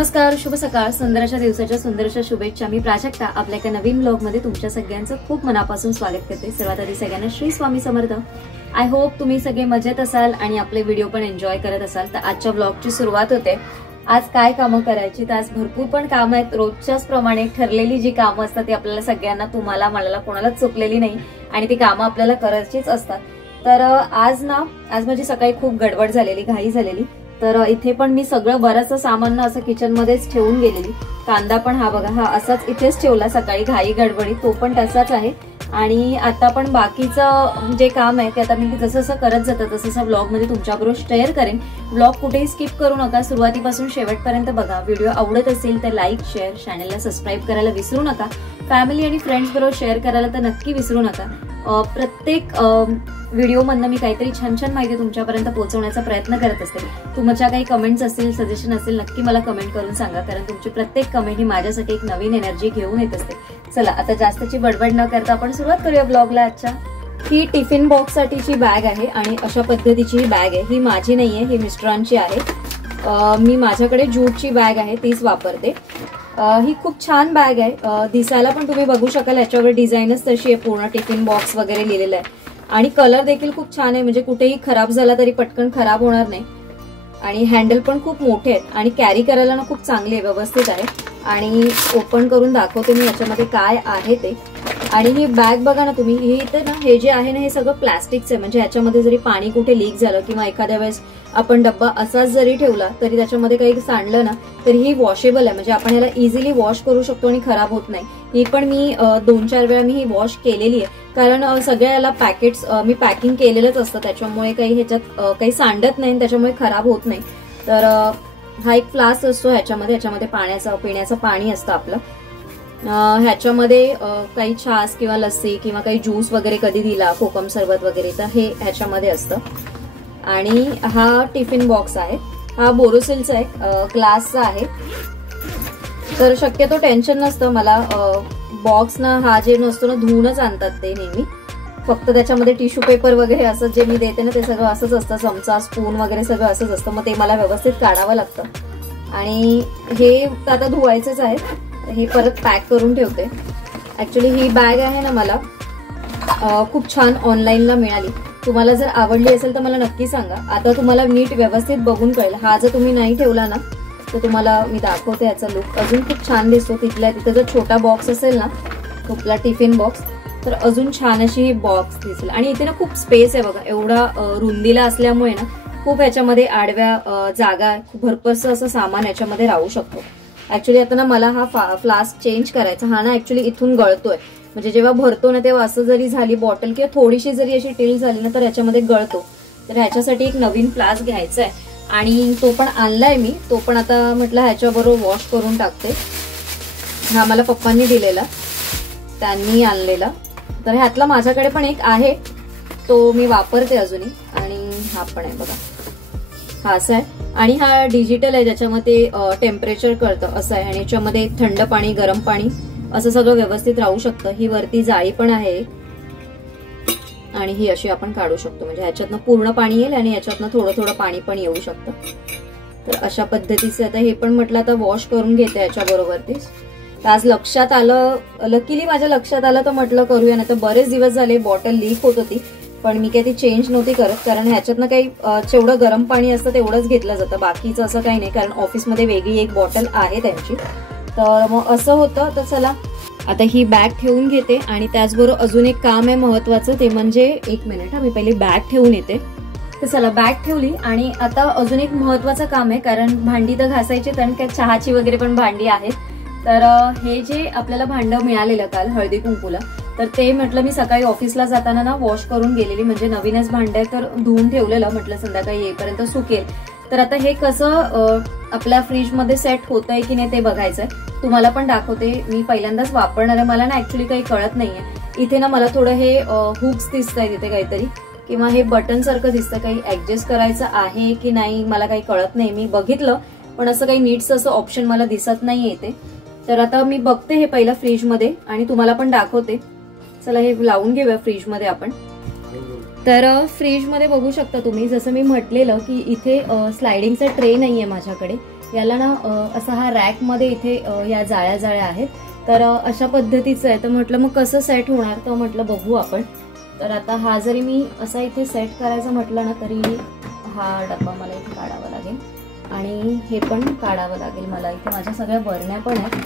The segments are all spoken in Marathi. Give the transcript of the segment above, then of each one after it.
नमस्कार, शुभ सकाळ. सुंदरशा दिवसाच्या सुंदरशा शुभेच्छा. मी प्राजक्ता आपल्या एका नवीन ब्लॉग मध्ये तुमच्या सगळ्यांचं खूप मनापासून स्वागत करते. सर्वात आधी सगळ्यांना श्री स्वामी समर्थ. आय होप तुम्ही सगळे मजेत असाल आणि आपले व्हिडिओ पण एन्जॉय करत असाल. तर आजच्या ब्लॉगची सुरुवात होते. आज काय कामं करायची, तर आज भरपूर पण कामं आहेत. रोजच्याच प्रमाणे ठरलेली जी कामं असतात ती आपल्याला सगळ्यांना, तुम्हाला मला कोणालाच चुकलेली नाही आणि ती कामं आपल्याला करायचीच असतात. तर आज माझी सकाळी खूप गडबड झालेली, घाई झालेली. तर इथे पण मी सगळं बरंचसं सामान ना असं किचन मध्येच ठेवून गेलेली. कांदा पण हा बघा, हा असाच इथेच ठेवला सकाळी घाई गडबडी, तो पण तसाच आहे. आणि आता पण बाकीचं जे काम आहे ते आता मी जसं जसं करत जातं तसं ब्लॉग मध्ये तुमच्याबरोबर शेअर करेन. ब्लॉग कुठेही स्किप करू नका, सुरुवातीपासून शेवटपर्यंत बघा. व्हिडिओ आवडत असेल तर लाईक, शेअर, चॅनलला सबस्क्राईब करायला विसरू नका. फॅमिली आणि फ्रेंड्स बरोबर शेअर करायला तर नक्की विसरू नका. प्रत्येक व्हिडिओ मधनं मी काहीतरी छान छान माहिती तुमच्यापर्यंत पोहोचवण्याचा प्रयत्न करत असते. तुमच्या काही कमेंट्स असतील, सजेशन असेल, नक्की मला कमेंट करून सांगा, कारण तुमची प्रत्येक कमेंट ही माझ्यासाठी एक नवीन एनर्जी घेऊन येत असते. चला आता जास्तची बडबड न करता आपण सुरुवात करूया ब्लॉगला. आजच्या ही टिफिन बॉक्स साठीची बॅग आहे आणि अशा पद्धतीची ही बॅग आहे. ही माझी नाहीये, ही मिस्टरांची आहे. मी माझ्याकडे ज्यूटची बॅग आहे तीच वापरते. ही खूप छान बॅग आहे. दिसायला पण तुम्ही बघू शकाल, याच्यावर डिझाईनच तशी आहे, पूर्ण टिफिन बॉक्स वगैरे लिहिलेलं आहे. आणि कलर देखील खूप छान आहे, म्हणजे कुठेही खराब झाला तरी पटकन खराब होणार नाही. आणि हँडल पण खूप मोठे आहेत आणि कॅरी करायला ना खूप चांगली आहे, व्यवस्थित आहे. आणि ओपन करून दाखवते मी याच्यामध्ये काय आहे ते. आणि ही बॅग बघा ना तुम्ही, ही इथे ना हे जे आहे ना हे सगळं प्लास्टिकचं आहे. म्हणजे ह्याच्यामध्ये जरी पाणी कुठे लीक झालं किंवा एखाद्या वेळेस आपण डब्बा असाच जरी ठेवला तरी त्याच्यामध्ये काही सांडलं ना तरी ही वॉशेबल आहे. म्हणजे आपण ह्याला इझिली वॉश करू शकतो आणि खराब होत नाही. ही पण मी 2-4 वेळा मी ही वॉश केलेली आहे, कारण सगळ्या याला पॅकेट्स मी पॅकिंग केलेलंच असतं, त्याच्यामुळे काही ह्याच्यात काही सांडत नाही, त्याच्यामुळे खराब होत नाही. तर हा एक फ्लास्क असतो ह्याच्यामध्ये पाण्याचं पिण्याचं पाणी असतं आपलं. ह्याच्यामध्ये काही छास किंवा लस्सी किंवा काही ज्यूस वगैरे कधी दिला, कोकम सरबत वगैरे, तर हे ह्याच्यामध्ये असतं. आणि हा टिफिन बॉक्स आहे, हा बोरोसिलचा आहे, ग्लासचा आहे. तर शक्यतो टेन्शन नसतं मला. बॉक्स ना हा जे नसतो ना धुवूनच आणतात ते नेहमी. फक्त त्याच्यामध्ये टिश्यू पेपर वगैरे असं जे मी देते ना ते सगळं असंच असतं, चमचा स्पून वगैरे सगळं असंच असतं. मग ते मला व्यवस्थित काढावं लागतं. आणि हे आता धुवायचंच आहे. हे परत पॅक करून ठेवते. ऍक्च्युली ही बॅग आहे ना मला खूप छान ऑनलाईनला मिळाली. तुम्हाला जर आवडली असेल तर मला नक्की सांगा. आता तुम्हाला नीट व्यवस्थित बघून कळेल. हा जर तुम्ही नाही ठेवला ना तर तुम्हाला मी दाखवते याचा लुक. अजून खूप छान दिसतो. तिथल्या तिथे जर छोटा बॉक्स असेल ना कुठला टिफिन बॉक्स तर अजून छान अशी ही बॉक्स दिसेल. आणि इथे ना खूप स्पेस आहे बघा, एवढा रुंदीला असल्यामुळे ना खूप ह्याच्यामध्ये आडव्या जागा, खूप भरपूरच असं सामान याच्यामध्ये राहू शकतो. ऍक्च्युली आता ना मला हा फ्लास्क चेंज करायचा. हा ना ऍक्च्युली इथून गळतोय, म्हणजे जेव्हा भरतो ना तेव्हा असं जरी झाली बॉटल किंवा थोडीशी जरी अशी टील झाली ना तर याच्यामध्ये गळतो. तर ह्याच्यासाठी एक नवीन फ्लास्क घ्यायचा आहे आणि तो पण आणलाय मी. तो पण आता म्हटलं ह्याच्याबरोबर वॉश करून टाकते. हा मला पप्पांनी दिलेला, त्यांनी आणलेला. तर ह्यातला माझ्याकडे पण एक आहे, तो मी वापरते अजूनही. आणि हा पण आहे बघा, हा असा आहे. आणि हा डिजिटल आहे, ज्याच्यामध्ये टेम्परेचर कळतं असं आहे. आणि याच्यामध्ये थंड पाणी, गरम पाणी असं सगळं व्यवस्थित राहू शकतं. ही वरती जाळी पण आहे आणि ही अशी आपण काढू शकतो. म्हणजे ह्याच्यातनं पूर्ण पाणी येईल आणि ह्याच्यातनं थोडं थोडं पाणी पण येऊ शकतं. तर अशा पद्धतीचे आता हे पण म्हटलं आता वॉश करून घेते याच्याबरोबर तेच. आज लक्षात आलं, लकीली माझ्या लक्षात आलं तर म्हटलं करूया. ना तर बरेच दिवस झाले बॉटल लीक होत होती, पण मी काही ती चेंज नव्हती करत, कारण ह्याच्यातनं काही जेवढं गरम पाणी असतं तेवढंच घेतलं जातं, बाकीचं असं काही नाही. कारण ऑफिसमध्ये वेगळी एक बॉटल आहे त्यांची. तर मग असं होतं. तर चला आता ही बॅग ठेवून घेते. आणि त्याचबरोबर अजून एक काम आहे महत्वाचं, ते म्हणजे एक मिनिट मी पहिली बॅग ठेवून येते. तर चला बॅग ठेवली. आणि आता अजून एक महत्वाचं काम आहे, कारण भांडी तर घासायची, कारण काय चहाची वगैरे पण भांडी आहेत. तर हे जे आपल्याला भांडं मिळालेलं काल हळदी कुंकूला, तर ते म्हटलं मी सकाळी ऑफिसला जाताना ना वॉश करून गेलेली, म्हणजे नवीनच भांड आहे तर धुवून ठेवलेलं, म्हटलं संध्याकाळी येईपर्यंत सुकेल. तर आता हे कसं आपल्या फ्रीजमध्ये सेट होतंय की नाही ते बघायचंय. तुम्हाला पण दाखवते. मी पहिल्यांदाच वापरणार आहे, मला ना ऍक्च्युली काही कळत नाहीये. इथे ना मला थोडं हे हुक्स दिसतंय तिथे काहीतरी, किंवा हे बटन सारखं दिसतं, काही ऍडजस्ट करायचं आहे की नाही मला काही कळत नाही. मी बघितलं पण असं काही नीट्स असं ऑप्शन मला दिसत नाहीये इथे. तर आता मी बघते हे पहिलं फ्रीजमध्ये आणि तुम्हाला पण दाखवते. चला हे लावून घेऊया फ्रीजमध्ये आपण. तर फ्रीजमध्ये बघू शकता तुम्ही, जसं मी म्हटलेलं की इथे स्लायडिंगचा ट्रे नाहीये माझ्याकडे. याला ना असा हा रॅक मध्ये इथे या जाळ्या जाळ्या आहेत, तर अशा पद्धतीचं आहे. तर म्हटलं मग कसं सेट होणार, तर म्हटलं बघू आपण. तर आता हा जरी मी असा इथे सेट करायचं म्हटलं ना तरी हा डब्बा मला इथे काढावा लागेल आणि हे पण काढावं लागेल मला. इथे माझ्या सगळ्या बरण्या पण आहेत,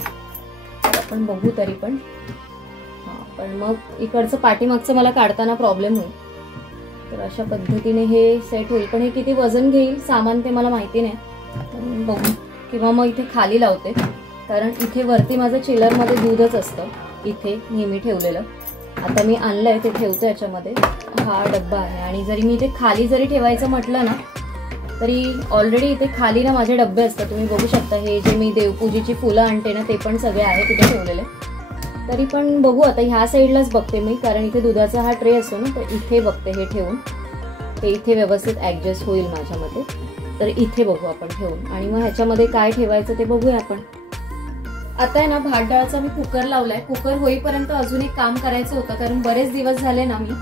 तर आपण बघू तरी पण. पण मग इकडचं पाठीमागचं मला काढताना प्रॉब्लेम होईल. तर अशा पद्धतीने हे सेट होईल, पण हे किती वजन घेईल सामान ते मला माहिती नाही, बघू. किंवा मग इथे खाली लावते, कारण इथे वरती माझं चिलरमध्ये दूधच असतं इथे नेहमी ठेवलेलं. आता मी आणलंय ते ठेवतो याच्यामध्ये. हा डब्बा आहे आणि जरी मी इथे खाली जरी ठेवायचं म्हटलं ना तरी ऑलरेडी इथे खाली ना माझे डब्बे असतात. तुम्ही बघू शकता हे जे मी देवपूजेची फुलं आणते ना ते पण सगळे आहेत तिथे ठेवलेले. तरी पण बघू आता ह्या साईडलाच बघते मी, कारण इथे दुधाचा हा ट्रे असतो ना, तर इथे बघते हे ठेवून ते इथे व्यवस्थित ऍडजस्ट होईल माझ्या मते. तर इथे बघू आपण ठेवून आणि मग ह्याच्यामध्ये काय ठेवायचं ते बघूया आपण. आता आहे ना भात डाळचा मी कुकर लावलाय. कुकर होईपर्यंत अजून एक काम करायचं होतं, कारण बरेच दिवस झाले ना मी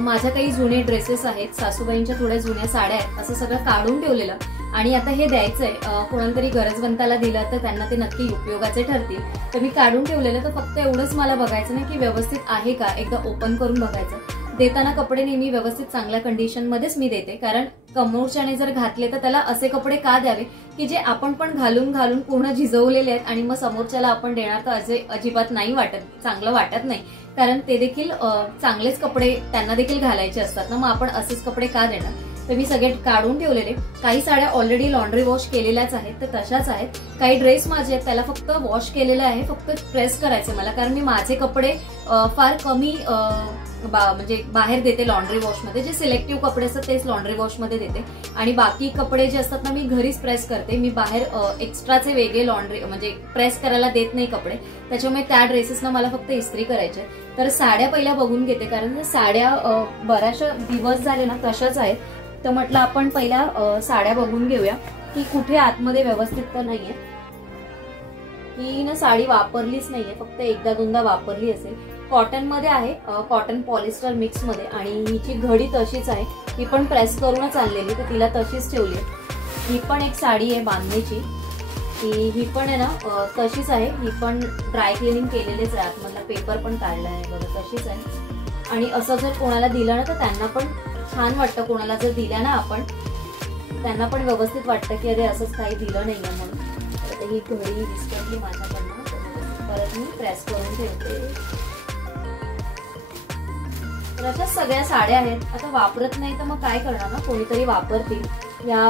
माझ्या काही जुने ड्रेसेस आहेत, सासूबाईंच्या थोड्या जुन्या साड्या आहेत, असं सगळं काढून ठेवलेलं आणि आता हे द्यायचंय कोणाला तरी गरजवंताला दिलं तर त्यांना ते नक्की उपयोगाचे ठरतील. तर मी काढून ठेवलेलं, तर फक्त एवढंच मला बघायचं ना की व्यवस्थित आहे का, एकदा ओपन करून बघायचं. देताना कपडे नेहमी व्यवस्थित चांगल्या कंडिशन मध्येच मी देते, कारण समोरच्याने जर घातले तर त्याला असे कपडे का द्यावे की जे आपण पण घालून घालून पूर्ण झिजवलेले आहेत आणि मग समोरच्याला आपण देणार तर अजिबात नाही वाटत, चांगलं वाटत नाही. कारण ते देखील चांगलेच कपडे त्यांना देखील घालायचे असतात ना, मग आपण असेच कपडे का देणार. तर मी सगळे काढून ठेवलेले. काही साड्या ऑलरेडी लॉन्ड्री वॉश केलेल्याच आहेत, तर तशाच आहेत. काही ड्रेस माझे आहेत त्याला फक्त वॉश केलेलं आहे, फक्त प्रेस करायचे मला, कारण मी माझे कपडे फार कमी म्हणजे बाहेर देते लॉन्ड्री वॉशमध्ये. जे सिलेक्टिव्ह कपडे असतात तेच लॉन्ड्री वॉशमध्ये देते आणि बाकी कपडे जे असतात ना मी घरीच प्रेस करते. मी बाहेर एक्स्ट्राचे वेगळे लॉन्ड्री म्हणजे प्रेस करायला देत नाही कपडे, त्याच्यामुळे त्या ड्रेसेसना मला फक्त इस्त्री करायचे. तर साड्या पहिल्या बघून घेते, कारण साड्या बऱ्याचशा दिवस झाले ना तशाच आहेत. तर म्हटलं आपण पहिल्या साड्या बघून घेऊया की कुठे आतमध्ये व्यवस्थित तर नाहीये. ही ना साडी वापरलीच नाहीये, फक्त एकदा दोनदा वापरली असेल. कॉटन मध्ये आहे, कॉटन पॉलिस्टर मिक्स मध्ये, आणि हिची घडी तशीच आहे. ही पण प्रेस करूनच आणलेली, तर तिला तशीच ठेवली. ही पण एक साडी आहे बांधणीची, ही पण आहे ना तशीच आहे. ही पण ड्राय क्लिनिंग केलेलीच आहे, आतमधला पेपर पण काढला आहे बघा, तशीच आहे. आणि असं जर कोणाला दिलं ना तर त्यांना पण छान वाटतं. कोणाला जर दिल्या ना आपण त्यांना पण व्यवस्थित वाटतं की अरे असंच काही दिलं नाहीये म्हणून. तर ही घडी विस्कटली माझ्याकडनं, परत मी प्रेस करून ठेवते. तर अशा सगळ्या साड्या आहेत. आता वापरत नाही तर मग काय करणार ना, कोणीतरी वापरतील या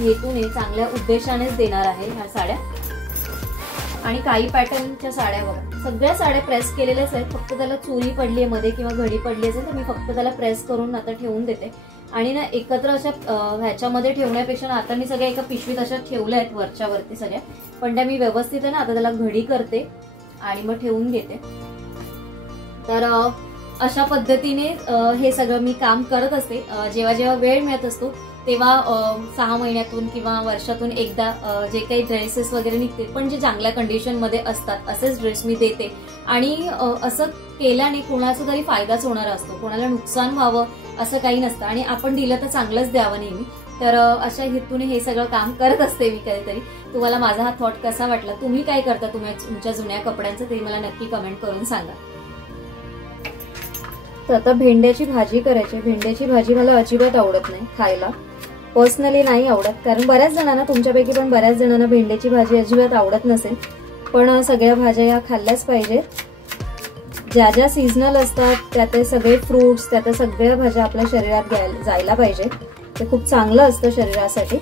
हेतूने, चांगल्या उद्देशानेच देणार आहे ह्या साड्या. आणि काही पॅटर्नच्या साड्या बघा, सगळ्या साड्या प्रेस केलेल्याच आहेत, फक्त त्याला चुरी पडली आहे मध्ये किंवा घडी पडली असेल तर मी फक्त त्याला प्रेस करून आता ठेवून देते. आणि ना एकत्र अशा ह्याच्यामध्ये ठेवण्यापेक्षा ना आता मी सगळ्या एका पिशवीत अशा ठेवल्या आहेत वरच्या वरती सगळ्या, पण त्या मी व्यवस्थित आहे ना आता त्याला घडी करते आणि मग ठेवून घेते. तर अशा पद्धतीने हे सगळं मी काम करत असते. जेव्हा जेव्हा वेळ मिळत असतो तेव्हा 6 महिन्यातून किंवा वर्षातून एकदा जे काही ड्रेसेस वगैरे निघते पण जे चांगल्या कंडिशन मध्ये असतात असेच ड्रेस मी देते. आणि असं केल्याने कोणाचा तरी फायदाच होणार असतो, कोणाला नुकसान व्हावं असं काही नसतं. आणि आपण दिलं तर चांगलंच द्यावं नेहमी. तर अशा हेतूने हे सगळं काम करत असते मी कधीतरी. तुम्हाला माझा हा थॉट कसा वाटला, तुम्ही काय करता तुमच्या जुन्या कपड्यांचं ते मला नक्की कमेंट करून सांगा. तर आता भेंड्याची भाजी करायची. भेंड्याची भाजी मला अजिबात आवडत नाही खायला, पर्सनली नाही आवडत, कारण बऱ्याच जणांना, तुमच्यापैकी पण बऱ्याच जणांना भेंड्याची भाजी अजिबात आवडत नसेल. पण सगळ्या भाज्या या खाल्ल्याच पाहिजे. ज्या ज्या सीझनल असतात त्या ते सगळे फ्रुट्स, त्या सगळ्या भाज्या आपल्या शरीरात जायला पाहिजे. ते खूप चांगलं असतं शरीरासाठी.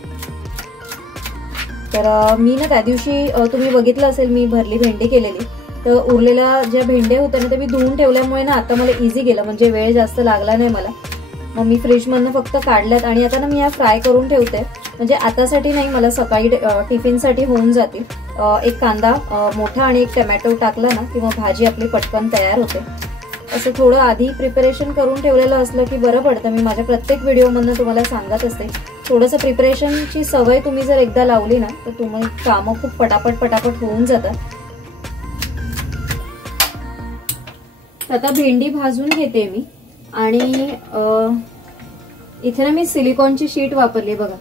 तर मी ना त्या दिवशी तुम्ही बघितलं असेल मी भरली भेंडी केलेली, तर उरलेल्या ज्या भेंड्या होत्या ना त्या मी धुवून ठेवल्यामुळे ना आता मला इझी गेलं, म्हणजे वेळ जास्त लागला नाही मला. मग मी फ्रीजमधनं फक्त काढल्यात आणि आता ना मी या फ्राय करून ठेवते, म्हणजे आतासाठी नाही, मला सकाळी टिफिनसाठी होऊन जातील. एक कांदा मोठा आणि एक टमॅटो टाकला ना किंवा भाजी आपली पटकन तयार होते. असं थोडं आधी प्रिपरेशन करून ठेवलेलं असलं की बरं पडतं. मी माझ्या प्रत्येक व्हिडिओमधनं तुम्हाला सांगत असते, थोडंसं प्रिपरेशनची सवय तुम्ही जर एकदा लावली ना तर तुम्ही कामं खूप पटापट होऊन जातात. आता भेंडी भाजून घेते मी आणि इथे ना मी सिलिकॉनची शीट वापरली बघा.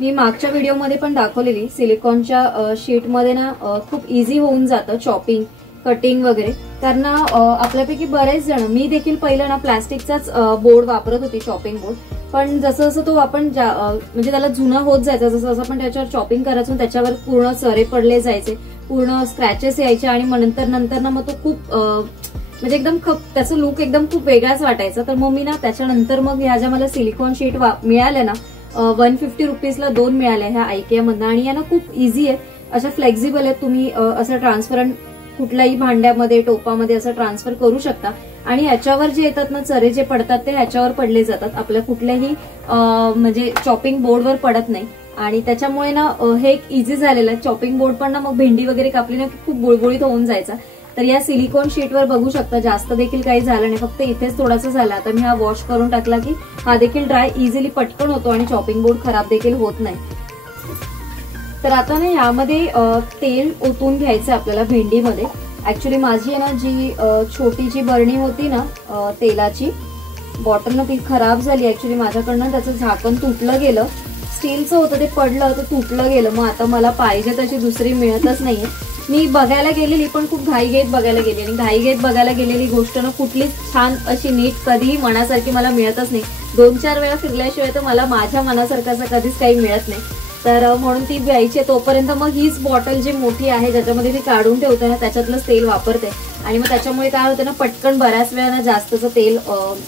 मी मागच्या व्हिडिओमध्ये पण दाखवलेली सिलिकॉनच्या शीटमध्ये ना खूप इझी होऊन जातं चॉपिंग, कटिंग वगैरे. कारण आपल्यापैकी बरेच जण, मी देखील पहिलं ना प्लास्टिकचाच बोर्ड वापरत होती, चॉपिंग बोर्ड. पण जसं जसं तो आपण म्हणजे त्याला जुना होत जायचा, जसं जसं आपण त्याच्यावर चॉपिंग करायचो त्याच्यावर पूर्ण चरे पडले जायचे, पूर्ण स्क्रॅचेस यायचे आणि मग नंतर ना मग तो खूप म्हणजे एकदम त्याचं लुक एकदम खूप वेगळाच वाटायचा. तर मग मी ना त्याच्यानंतर मग ह्या ज्या मला सिलिकॉन शीट मिळाल्या ना 150 रुपीजला 2 मिळाल्या ह्या IKEA-मधनं. आणि या ना खूप इझी आहे, अशा फ्लेक्झिबल आहेत. तुम्ही असं ट्रान्सपरंट कुठल्याही भांड्यामध्ये, टोपामध्ये असं ट्रान्सफर करू शकता. आणि ह्याच्यावर जे येतात ना चरे जे पडतात ते ह्याच्यावर पडले जातात, आपल्या कुठल्याही म्हणजे चॉपिंग बोर्डवर पडत नाही. आणि त्याच्यामुळे ना हे एक इझी झालेलं आहे. चॉपिंग बोर्ड पण ना मग भेंडी वगैरे कापली ना खूप बुळबुळीत होऊन जायचा. तर या सिलिकॉन शीटवर बघू शकता जास्त देखील काही झालं नाही, फक्त इथेच थोडासा झाला. आता मी हा वॉश करून टाकला की हा देखील ड्राय इझिली पटकन होतो आणि चॉपिंग बोर्ड खराब देखील होत नाही. तर आता ना यामध्ये तेल ओतून घ्यायचं आपल्याला भेंडीमध्ये. ऍक्च्युली माझी आहे ना जी छोटी जी बरणी होती ना तेलाची बॉटल ना ती खराब झाली ऍक्च्युली माझ्याकडनं. त्याचं झाकण तुटलं गेलं, स्टीलचं होतं ते पडलं तर तुटलं गेलं. मग आता मला पाहिजे तशी दुसरी मिळतच नाहीये. मी बघायला गेलेली पण खूप घाईघाईत बघायला गेली आणि घाईघाईत बघायला गेलेली गोष्ट ना कुठलीच छान अशी नीट कधीही मनासारखी मला मिळतच नाही. 2-4 वेळा फिरल्याशिवाय तर मला माझ्या मनासारखं असं कधीच काही मिळत नाही. तर म्हणून ती घ्यायची तोपर्यंत मग हीच बॉटल जी मोठी आहे ज्याच्यामध्ये मी काढून ठेवते ना त्याच्यातलंच तेल वापरते. आणि मग त्याच्यामुळे काय होतं ना पटकन बऱ्याच वेळा जास्तचं तेल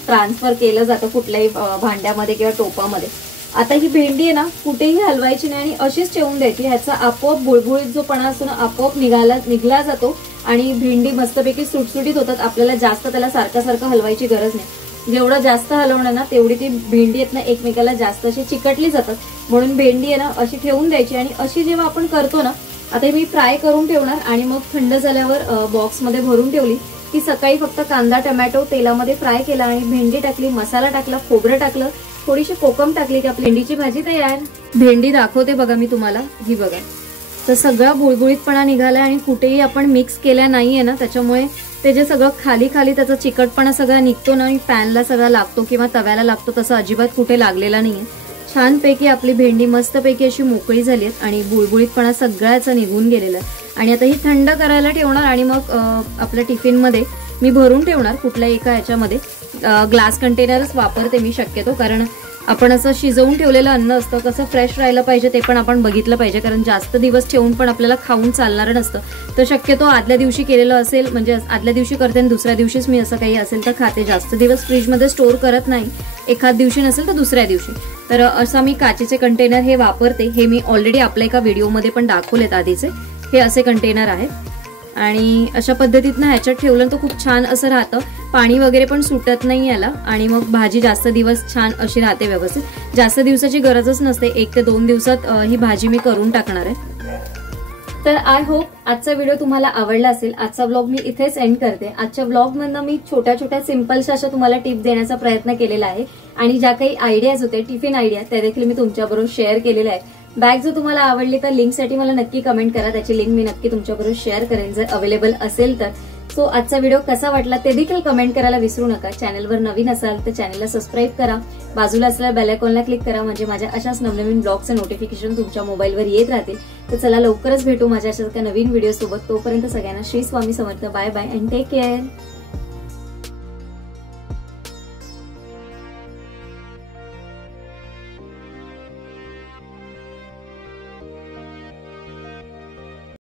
ट्रान्सफर केलं जातं कुठल्याही भांड्यामध्ये किंवा टोपामध्ये. आता ही भेंडी आहे ना कुठेही हलवायची नाही आणि अशीच ठेवून द्यायची. ह्याचा आपोआप बुळबुळीत जो पणा असतो ना आपोआप निघला जातो आणि भेंडी मस्तपैकी सुटसुटीत होतात. आपल्याला जास्त त्याला सारखं हलवायची गरज नाही. जेवढं जास्त हलवणं ना तेवढी ती भेंडी आहेत ना एकमेकाला जास्त अशी चिकटली जातात. म्हणून भेंडी आहे ना अशी ठेवून द्यायची. आणि अशी जेव्हा आपण करतो ना, आता मी फ्राय करून ठेवणार आणि मग थंड झाल्यावर बॉक्समध्ये भरून ठेवली की सकाळी फक्त कांदा टोमॅटो तेलामध्ये फ्राय केला आणि भेंडी टाकली, मसाला टाकला, खोबरं टाकलं, थोडीशी कोकम टाकली की आपली भेंडीची भाजी तयार. भेंडी दाखवते बघा मी तुम्हाला, ही बघा. तर सगळा बुळबुळीतपणा निघालाय आणि कुठेही आपण मिक्स केल्या नाहीये ना त्याच्यामुळे ते जे सगळं खाली त्याचा चिकटपणा सगळा निघतो ना आणि पॅनला सगळा लागतो किंवा तव्याला लागतो तसं अजिबात कुठे लागलेला नाहीये. छानपैकी आपली भेंडी मस्तपैकी अशी मोकळी झाली आहे आणि बुळबुळीतपणा सगळ्याचा निघून गेलेला आहे. आणि आता ही थंड करायला ठेवणार आणि मग आपल्या टिफिनमध्ये मी भरून ठेवणार. कुठल्याही एका ह्याच्यामध्ये ग्लास कंटेनरच वापरते मी शक्यतो, कारण आपण असं शिजवून ठेवलेलं अन्न असतं कसं फ्रेश राहिलं पाहिजे ते पण आपण बघितलं पाहिजे. कारण जास्त दिवस ठेवून पण आपल्याला खाऊन चालणार नसतं. तर शक्यतो आदल्या दिवशी केलेलं असेल, म्हणजे आदल्या दिवशी करते आणि दुसऱ्या दिवशीच मी असं काही असेल तर खाते. जास्त दिवस फ्रीजमध्ये स्टोअर करत नाही. एखाद दिवशी नसेल तर दुसऱ्या दिवशी. तर असं मी काचेचे कंटेनर हे वापरते. हे मी ऑलरेडी आपल्या एका व्हिडिओमध्ये पण दाखवलेत आधीचे. हे असे कंटेनर आहेत आणि अशा पद्धतीनं ह्याच्यात ठेवलं तर खूप छान असं राहतं. पाणी वगैरे पण सुटत नाही याला आणि मग भाजी जास्त दिवस छान अशी राहते व्यवस्थित. जास्त दिवसाची गरजच नसते, 1 ते 2 दिवसात ही भाजी मी करून टाकणार आहे. तर आय होप आजचा व्हिडिओ तुम्हाला आवडला असेल. आजचा व्लॉग मी इथेच एंड करते. आजच्या व्लॉगमधनं मी छोट्या छोट्या सिम्पलशा अशा तुम्हाला टिप्स देण्याचा प्रयत्न केलेला आहे आणि ज्या काही आयडियाज होते टिफिन आयडिया त्या देखील मी तुमच्याबरोबर शेअर केलेल्या आहेत. बॅग जर तुम्हाला आवडली तर लिंकसाठी मला नक्की कमेंट करा, त्याची लिंक मी नक्की तुमच्याबरोबर शेअर करेन जर अवेलेबल असेल तर. सो आजचा व्हिडिओ कसा वाटला ते देखील कमेंट करायला विसरू नका. चॅनलवर नवीन असाल तर चॅनलला सबस्क्राईब करा, बाजूला असलेल्या बेल आयकॉनला क्लिक करा, म्हणजे माझ्या अशाच नवनवीन ब्लॉगचे नोटिफिकेशन तुमच्या मोबाईलवर येत राहतील. तर चला लवकरच भेटू माझ्या अशा नवीन व्हिडिओ सोबत. तोपर्यंत सगळ्यांना Shri Swami Samarth. Bye bye and take care.